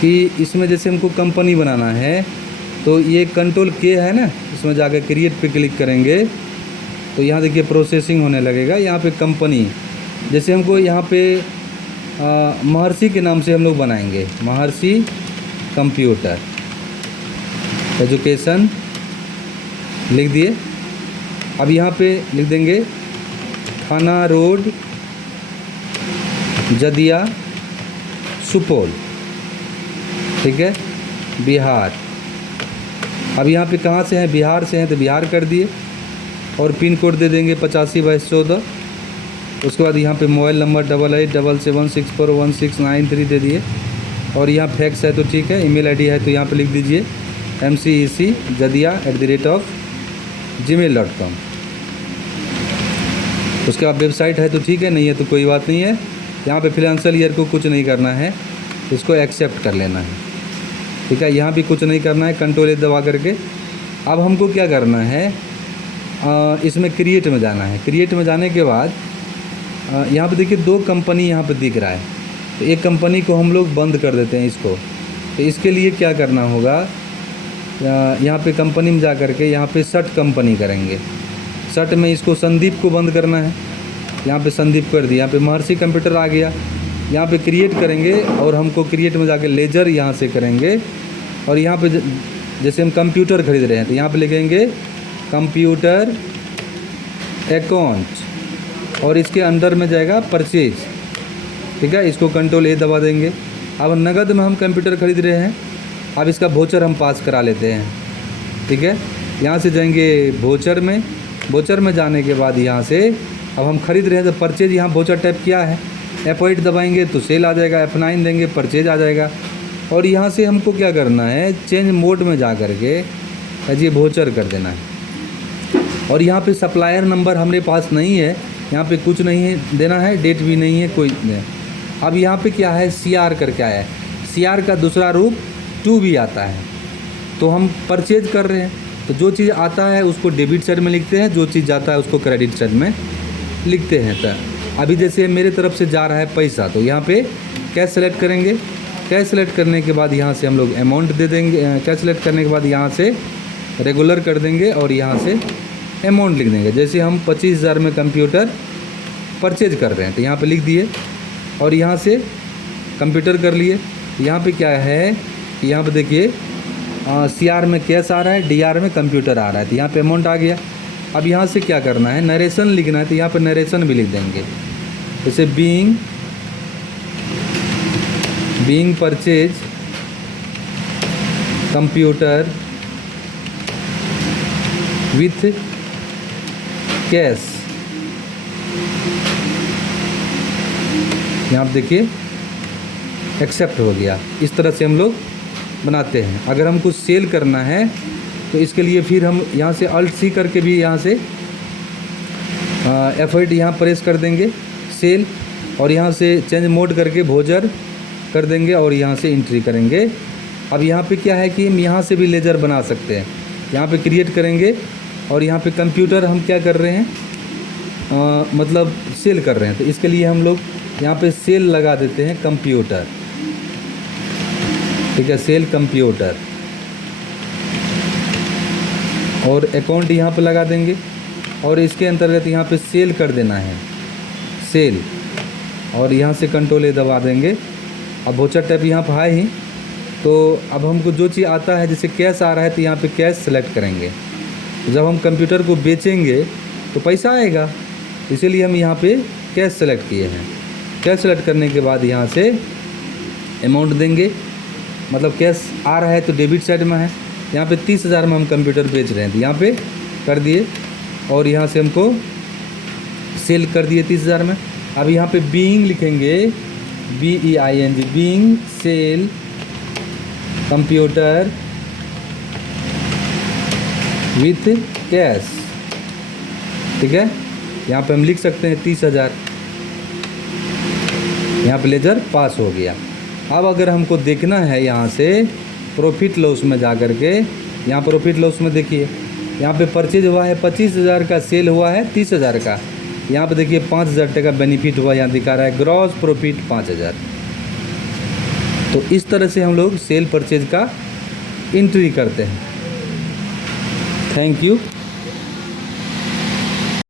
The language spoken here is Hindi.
कि इसमें जैसे हमको कंपनी बनाना है तो ये कंट्रोल के है ना, इसमें जाकर क्रिएट पे क्लिक करेंगे तो यहाँ देखिए प्रोसेसिंग होने लगेगा। यहाँ पे कंपनी जैसे हमको यहाँ पे महर्षि के नाम से हम लोग बनाएंगे, महर्षि कंप्यूटर एजुकेशन लिख दिए। अब यहाँ पे लिख देंगे थाना रोड जदिया सुपौल, ठीक है, बिहार। अब यहाँ पे कहाँ से हैं, बिहार से हैं तो बिहार कर दिए और पिन कोड दे देंगे 85/14। उसके बाद यहाँ पे मोबाइल नंबर 8877641693 दे दिए और यहाँ फैक्स है तो ठीक है, ईमेल आईडी है तो यहाँ पे लिख दीजिए mcecjadia@gmail.com। उसके बाद वेबसाइट है तो ठीक है, नहीं है तो कोई बात नहीं है। यहाँ पे फाइनेंशियल ईयर को कुछ नहीं करना है, इसको एक्सेप्ट कर लेना है, ठीक है। यहाँ भी कुछ नहीं करना है, कंट्रोल दबा करके। अब हमको क्या करना है, इसमें क्रिएट में जाना है। क्रिएट में जाने के बाद यहाँ पे देखिए 2 कंपनी यहाँ पे दिख रहा है, तो एक कंपनी को हम लोग बंद कर देते हैं इसको। तो इसके लिए क्या करना होगा, यहाँ पे कंपनी में जा कर के यहाँ पे सर्ट कंपनी करेंगे। सर्ट में इसको संदीप को बंद करना है, यहाँ पे संदीप कर दिया। यहाँ पे महर्षि कंप्यूटर आ गया, यहाँ पे क्रिएट करेंगे और हमको क्रिएट में जाके लेजर यहाँ से करेंगे और यहाँ पे जैसे हम कंप्यूटर खरीद रहे हैं तो यहाँ पे लिखेंगे कंप्यूटर अकाउंट और इसके अंदर में जाएगा परचेज, ठीक है। इसको कंट्रोल ए दबा देंगे। अब नगद में हम कंप्यूटर खरीद रहे हैं, अब इसका वोचर हम पास करा लेते हैं, ठीक है। यहाँ से जाएंगे वोचर में, वोचर में जाने के बाद यहाँ से अब हम खरीद रहे हैं तो परचेज यहाँ वोचर टाइप किया है, F8 दबाएंगे तो सेल आ जाएगा, F9 देंगे परचेज आ जाएगा। और यहाँ से हमको क्या करना है, चेंज मोड में जा कर के ये वोचर कर देना है। और यहाँ पे सप्लायर नंबर हमारे पास नहीं है, यहाँ पे कुछ नहीं है देना है, डेट भी नहीं है कोई नहीं। अब यहाँ पे क्या है, CR करके आया है, CR का दूसरा रूप 2 भी आता है। तो हम परचेज कर रहे हैं तो जो चीज़ आता है उसको डेबिट साइड में लिखते हैं, जो चीज़ जाता है उसको क्रेडिट साइड में लिखते हैं। तो अभी जैसे मेरे तरफ से जा रहा है पैसा तो यहाँ पे कैश सेलेक्ट करेंगे। कैश सेलेक्ट करने के बाद यहाँ से हम लोग अमाउंट दे देंगे। कैश सेलेक्ट करने के बाद यहाँ से रेगुलर कर देंगे और यहाँ से अमाउंट लिख देंगे। जैसे हम 25,000 में कंप्यूटर परचेज कर रहे हैं तो यहाँ पे लिख दिए और यहाँ से कंप्यूटर कर लिए। यहाँ पे क्या है, यहाँ पे देखिए CR में कैश आ रहा है, DR में कंप्यूटर आ रहा है, तो यहाँ पे अमाउंट आ गया। अब यहाँ से क्या करना है, नरेशन लिखना है तो यहाँ पे नरेशन भी लिख देंगे। जैसे being purchase computer with cash, यहाँ आप देखिए एक्सेप्ट हो गया। इस तरह से हम लोग बनाते हैं। अगर हमको सेल करना है तो इसके लिए फिर हम यहाँ से Alt+C करके भी यहाँ से F8 यहाँ प्रेस कर देंगे सेल, और यहाँ से चेंज मोड करके वोचर कर देंगे और यहाँ से एंट्री करेंगे। अब यहाँ पे क्या है कि हम यहाँ से भी लेजर बना सकते हैं। यहाँ पे क्रिएट करेंगे और यहाँ पे कंप्यूटर हम क्या कर रहे हैं, मतलब सेल कर रहे हैं, तो इसके लिए हम लोग यहाँ पे सेल लगा देते हैं कंप्यूटर, ठीक है, सेल कंप्यूटर। और अकाउंट यहाँ पे लगा देंगे और इसके अंतर्गत यहाँ पे सेल कर देना है, सेल, और यहाँ से कंट्रोल ए दबा देंगे। अब वोचर टाइप यहाँ पर है ही, तो अब हमको जो चीज़ आता है जैसे कैश आ रहा है तो यहाँ पे कैश सेलेक्ट करेंगे। जब हम कंप्यूटर को बेचेंगे तो पैसा आएगा, इसीलिए हम यहाँ पे कैश सेलेक्ट किए हैं। कैश सेलेक्ट करने के बाद यहाँ से अमाउंट देंगे, मतलब कैश आ रहा है तो डेबिट साइड में है। यहाँ पे 30,000 में हम कंप्यूटर बेच रहे हैं तो यहाँ पे कर दिए और यहाँ से हमको सेल कर दिए 30,000 में। अब यहाँ पे बीइंग लिखेंगे, BEING, being sell computer with cash, ठीक है। यहाँ पे हम लिख सकते हैं 30,000, यहाँ पे लेजर पास हो गया। अब अगर हमको देखना है यहाँ से प्रॉफिट लॉस में जा कर के, यहाँ प्रॉफिट लॉस में देखिए यहाँ पे परचेज हुआ है 25,000 का, सेल हुआ है 30,000 का। यहाँ पे देखिए 5,000 टका बेनिफिट हुआ, यहाँ दिखा रहा है ग्रॉस प्रॉफिट 5,000। तो इस तरह से हम लोग सेल परचेज का एंट्री करते हैं। Thank you.